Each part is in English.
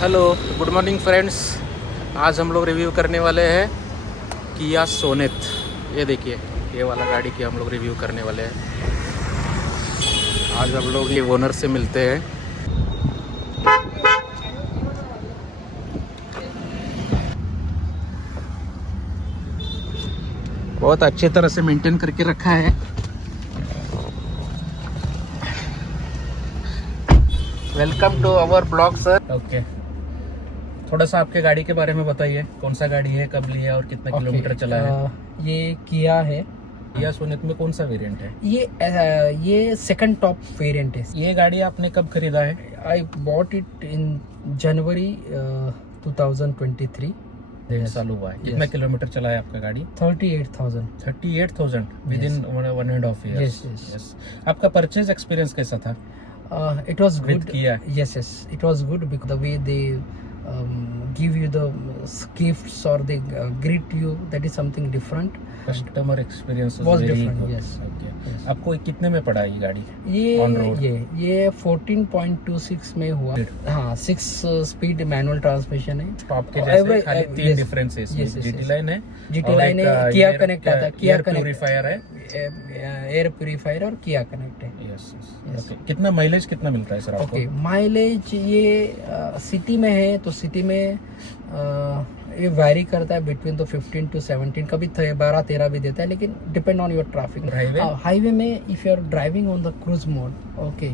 Hello good morning friends. आज हम लोग रिव्यू करने वाले हैं किया सोनेट। ये देखिए, ये वाला गाड़ी की हम लोग रिव्यू करने वाले हैं। आज हम लोग ये ओनर से मिलते हैं। बहुत अच्छी तरह से मेंटेन करके रखा है। Welcome to our blog sir. Okay, थोड़ा सा आपके गाड़ी के बारे में बताइए। कौन सा गाड़ी है, कब लिया और कितना किलोमीटर चला है? ये किया है। किया सोनेट में कौन सा वेरिएंट है? ये सेकंड टॉप वेरिएंट है। ये गाड़ी आपने कब खरीदा है? आई बॉट इट इन जनवरी 2023। 1.5 साल हुआ है। कितना किलोमीटर चला है आपका गाड़ी? 38,000। 38,000 विद इन 1.5 years। Yes. आपका परचेज एक्सपीरियंस कैसा था? It was With good. Kia. Yes, it was good because the way they give you the gifts or they greet you, that is something different. Customer experience Was very different, good. yes. Yes. आपको ये कितने में पड़ा ये गाड़ी? On road. ये 14.26 में हुआ। हाँ, 6 स्पीड मैनुअल ट्रांसमिशन है। टॉप के जैसे खाली 3 डिफरेंस है इसमें। yes, GT लाइन है, GT लाइन है, किया कनेक्ट आता है, किया प्यूरीफायर है, एयर प्यूरीफायर और किया कनेक्ट है। यस। ओके, कितना माइलेज कितना मिलता है सर आपको? ओके, माइलेज ये सिटी में है तो सिटी में ये वैरी करता है बिटवीन 15 to 17, कभी 12-13 भी देता है, लेकिन depend on your traffic. Highway में if you are driving on the cruise mode, okay,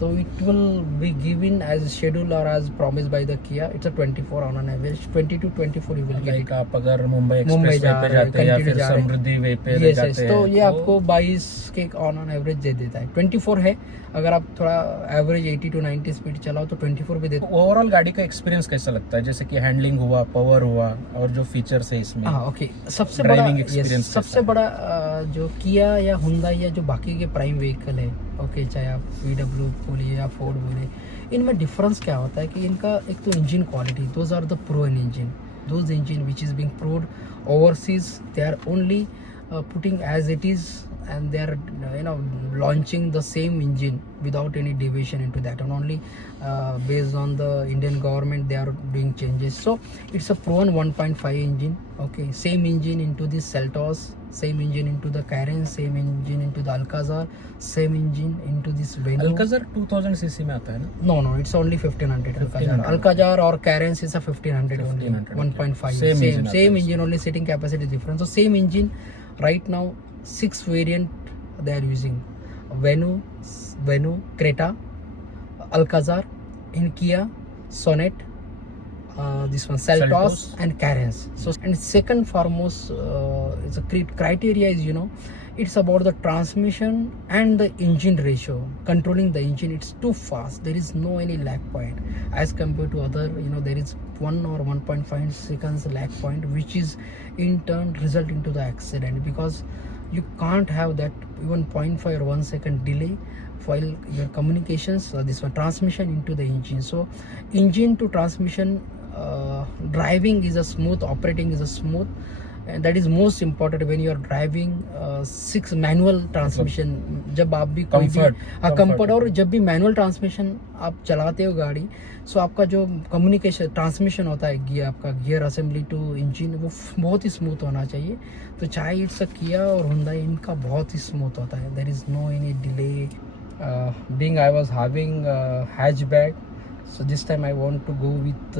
तो it will be given as schedule और एज प्रॉमिस बाय द किया। It's a 24 on an average 20 to 24 you will get. आप अगर Mumbai express way पे जाते हैं या फिर समृद्धि वे पे जाते हैं तो ये आपको 22 के ऑन एवरेज दे देता है। 24 है, अगर आप थोड़ा एवरेज 80 to 90 स्पीड चलाओ तो 24 भी देता है। ओवरऑल गाड़ी का एक्सपीरियंस कैसा लगता है? जैसे कि हैंडलिंग हुआ, पावर हुआ और जो फीचर्स है इसमें। हाँ, ओके, सबसे ड्राइविंग बड़ा एक्सपीरियंस सबसे बड़ा जो किया या हुंडई या जो बाकी के प्राइम व्हीकल है, ओके, चाहे आप VW बोलिए या फोर्ड बोलिए, इनमें डिफरेंस क्या होता है कि इनका एक तो engine quality, those are the pro engine, those engine which is being prod overseas, they are only putting as it is and they are launching the same engine without any deviation into that, and only based on the Indian government they are doing changes. So it's a proven 1.5 engine, okay, same engine into the Seltos, same engine into the Carens, same engine into the Alcazar, same engine into this Venue. Alcazar 2000 CC में आता है ना? No, it's only 1500. Alcazar or Carens is a 1500 only, 1.5 same engine, only sitting capacity difference. So same engine. Right now 6 variant they are using: Venue, Creta, Alcazar, in Kia, Sonet, this one Seltos and Carens. So, and second foremost it's a criteria is, it's about the transmission and the engine ratio. Controlling the engine, it's too fast, there is no any lag point as compared to other, there is 1 or 1.5 seconds lag point, which is in turn result into the accident, because you can't have that even 0.5 or 1 second delay while your communications, this one transmission into the engine. So engine to transmission, driving is a smooth, operating is a smooth, and that is most important when you are driving 6 manual transmission. जब आप भी कोई भी comfort, और जब भी manual transmission आप चलाते हो गाड़ी, सो आपका जो कम्युनिकेशन ट्रांसमिशन होता है, गियर, आपका गियर असेंबली टू इंजन, वो बहुत ही स्मूथ होना चाहिए। तो चाहे इट्स किया और हुंडई, इनका बहुत ही स्मूथ होता है, there is no any delay. Being I was having hatchback, so this time I want to go with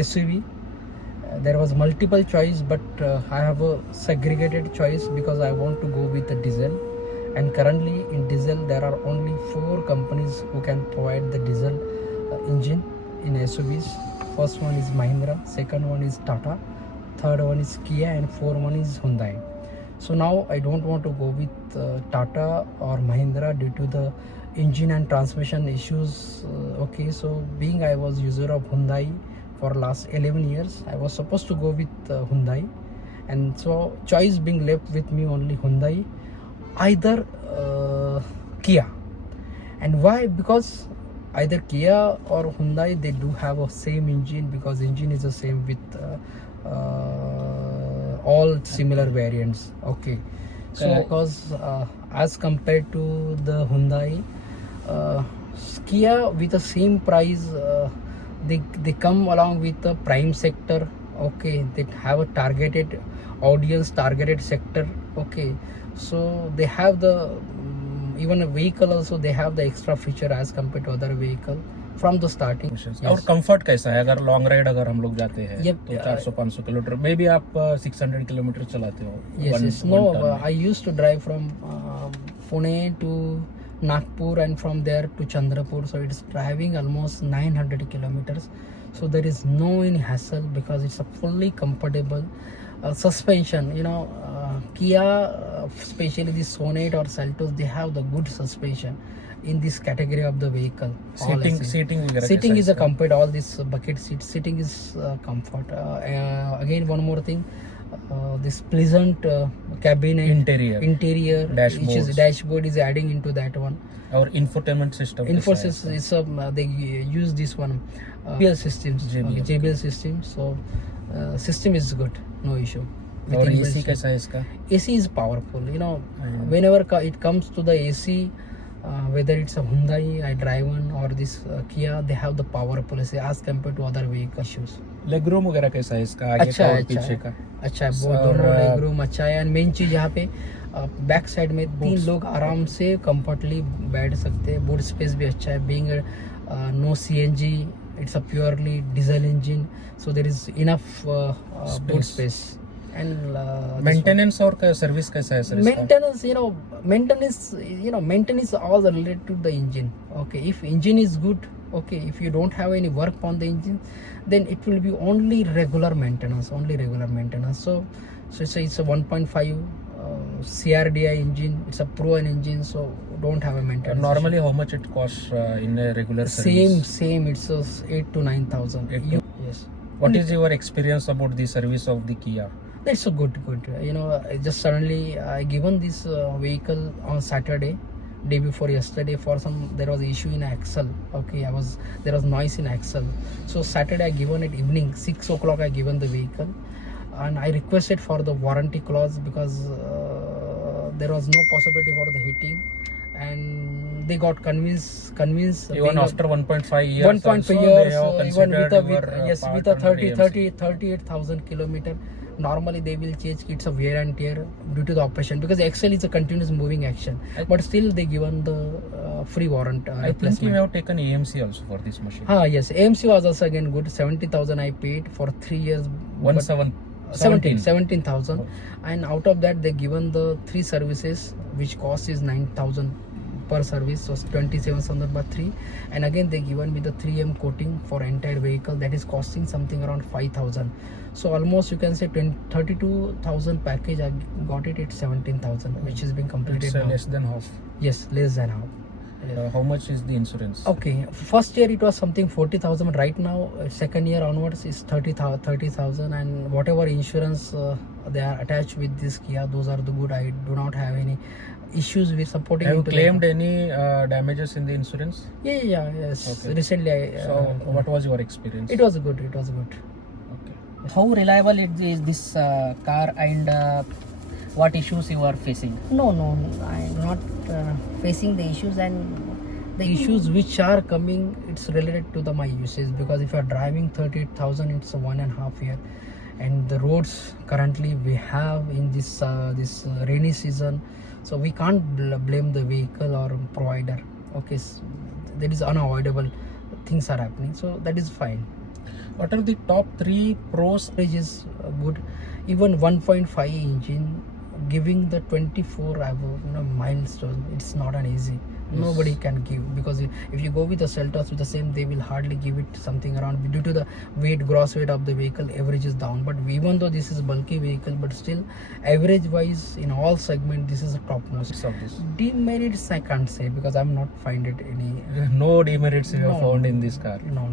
SUV. There was multiple choice, but I have a segregated choice because I want to go with the diesel, and currently in diesel there are only 4 companies who can provide the diesel engine in SUVs. First one is Mahindra, second one is Tata, third one is Kia, and fourth one is Hyundai. So now I don't want to go with Tata or Mahindra due to the engine and transmission issues. Okay, so being I was user of Hyundai for last 11 years, I was supposed to go with Hyundai, and so choice being left with me only Hyundai, either Kia. And why? Because either Kia or Hyundai, they do have a same engine, because engine is the same with all similar variants. Okay, so because as compared to the Hyundai, Kia with the same price, they come along with the prime sector. Okay, they have a targeted audience, targeted sector. Okay, so they have the even a vehicle also they have the extra feature as compared to other vehicle from the starting. और comfort कैसा है? अगर long ride अगर हम लोग जाते हैं Yep, तो 400-500 किलोमीटर मे भी आप 600 किलोमीटर चलाते हो? Yes. No, I used to drive from Pune to Nagpur and from there to Chandrapur. So it's driving almost 900 kilometers. So there is no any hassle because it's a fully comfortable suspension. Kia, especially the Sonet or Seltos, they have the good suspension in this category of the vehicle. Seating वगैरह Sitting is a comfort. All this bucket seat sitting is comfort. Again, one more thing. This pleasant cabin interior dashboard is adding into that one. और infotainment system Is they use this one JBL systems. JBL system. So system is good, no issue. और AC कैसा है इसका? AC is powerful. Whenever it comes to the AC, whether it's a Hyundai, I drive one, or this Kia, they have the powerful AC as compared to other vehicle issues. Legroom वगैरह कैसा है इसका? आगे का और पीछे का अच्छा है, दोनों लेगरूम अच्छा है. एंड मेन चीज यहाँ पे बैक साइड में 3 लोग आराम से कंफर्टली बैठ सकते हैं. बूट स्पेस भी अच्छा है. Being no CNG, it's a purely diesel engine, so there is enough boot space. And maintenance और सर्विस कैसा है sir? maintenance all related to the engine. Okay, if engine is good, okay, if you don't have any work on the engine, then it will be only regular maintenance. So it's a 1.5 CRDI engine. It's a Pro engine, so don't have a maintenance. Normally how much it costs in a regular service? Same it's 8,000 to 9,000. Yes. What is your experience about the service of the Kia? That's a good. Just suddenly I given this vehicle on Saturday, day before yesterday, for there was issue in axle. Okay, there was noise in axle. So Saturday I given it evening 6 o'clock I given the vehicle, and I requested for the warranty clause because there was no possibility for the hitting, and they got convinced. Even after 1.5 years, 1.5 years, even with a 38,000 kilometer. Normally they will change, it's a wear and tear due to the operation, because axle is a continuous moving action, but still they given the free warrant. I think you have taken AMC also for this machine. Yes, AMC was also again good. 70,000 I paid for 3 years. 17,000. Oh. And out of that they given the 3 services, which cost is 9,000 per service, so 27,000 by 3. And again they given me the 3M coating for entire vehicle, that is costing something around 5,000. So almost you can say 32,000 package. I got it at 17,000, which has been completed. It's now. less than half. Yes, less than half. How much is the insurance? Okay, first year it was something 40,000, but right now second year onwards is 30,000, and whatever insurance they are attached with this Kia, those are the good. I do not have any issues with supporting. Have you claimed any damages in the insurance? Yes. Okay. Recently what was your experience? It was good. Okay. How reliable is this car, and what issues you are facing? No, I'm not facing the issues, and the issues which are coming, it's related to my usage, because if you are driving 38,000, it's a 1.5 year, and the roads currently we have in this rainy season, so we can't blame the vehicle or provider. Okay, so that is unavoidable. Things are happening, so that is fine. What are the top 3 pros? Average is good. Even 1.5 engine giving the 24 milestone, it's not an easy. Nobody can give, because if you go with the Seltos with the same, they will hardly give it something around, due to the gross weight of the vehicle, average is down. But even though this is bulky vehicle, but still average wise in all segment, this is the topmost. Demerits I can't say, because I'm not find it any. No demerits you have found in this car? No.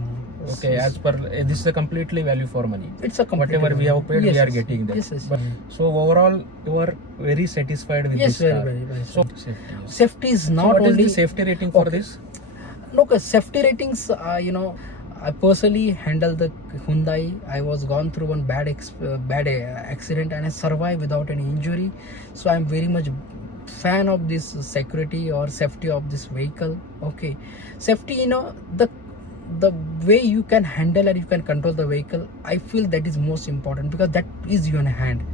Okay, as per this is a completely value for money. It's a whatever we have paid, we are getting that. Yes. But, so overall, you are very satisfied with this car. Very. So safety is not so what only. Is the safety rating for this? Look, safety ratings. I personally handle the Hyundai. I was gone through one bad accident, and I survived without any injury. So I'm very much fan of this security or safety of this vehicle. Okay, safety. the way you can handle and you can control the vehicle, I feel that is most important, because that is your hand.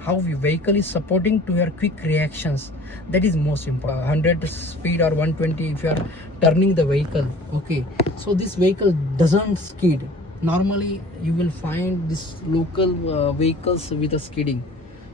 How your vehicle is supporting to your quick reactions, that is most important. 100 speed or 120, if you are turning the vehicle, okay, so this vehicle doesn't skid. Normally you will find this local vehicles with a skidding,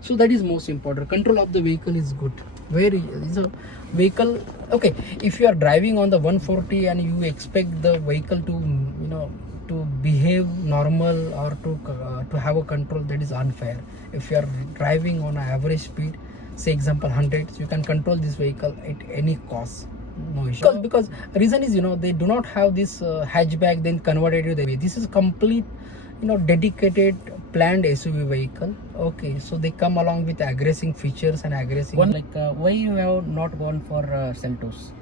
so that is most important. Control of the vehicle is good. Where is a vehicle, okay, if you are driving on the 140 and you expect the vehicle to, you know, to behave normal or to have a control, that is unfair. If you are driving on an average speed, say example 100, so you can control this vehicle at any cost, no issue. Because reason is, you know, they do not have this hatchback then converted to the, this is complete, you know, dedicated planned SUV vehicle. Okay, so they come along with aggressive features and aggressive One, like why you have not gone for Seltos?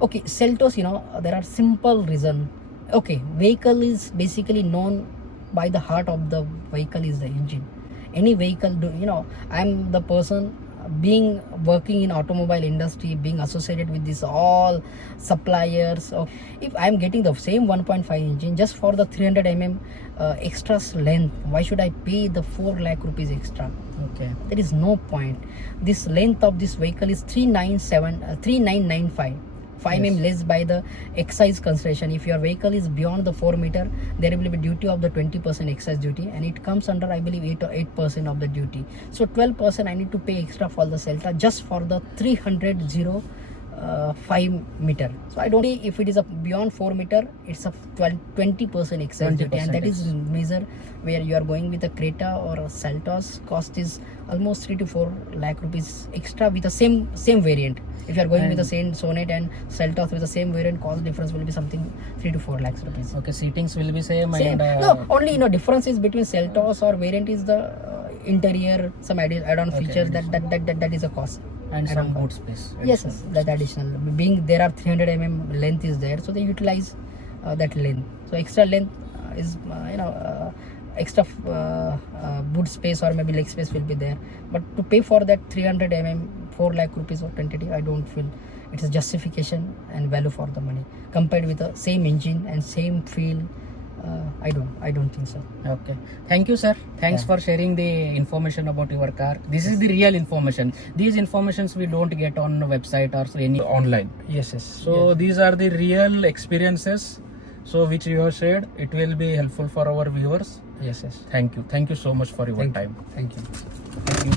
Okay, Seltos, you know, there are simple reason. Okay, vehicle is basically known by the heart of the vehicle is the engine. Any vehicle, you know, I'm the person being working in automobile industry, being associated with this all suppliers. So if I'm getting the same 1.5 engine just for the 300 mm extra length, why should I pay the 4 lakh rupees extra? Okay. There is no point. This length of this vehicle is 3995. 5 mm less by the excise consideration. If your vehicle is beyond the 4 meter, there will be duty of the 20% excise duty, and it comes under, I believe, 8% of the duty. So 12% I need to pay extra for the Celta just for the 5 meter. So I don't see if it is a beyond 4 meter, it's a 20% excise duty, and that is measure where you are going with a Creta or a Seltos. Cost is almost 3 to 4 lakh rupees extra with the same variant. If you are going with the same Sonet and Seltos with the same variant, cost difference will be something 3 to 4 lakhs rupees. Okay, seatings will be same. Same. And No, only, you know, difference is between Seltos or variant is the interior, some add-on features, that is a cost. and some boot space. Yes, that additional, being there are 300 mm length is there, so they utilize that length. So extra length is you know, extra boot space or maybe leg space will be there, but to pay for that 300 mm 4 lakh rupees or 20, I don't feel it's a justification and value for the money compared with the same engine and same feel. I don't think so. Okay, thank you, sir. Thanks for sharing the information about your car. This is the real information. These informations we don't get on the website or any online. Yes. So these are the real experiences, so which you have shared. It will be helpful for our viewers. Yes. Thank you so much for your time. Thank you.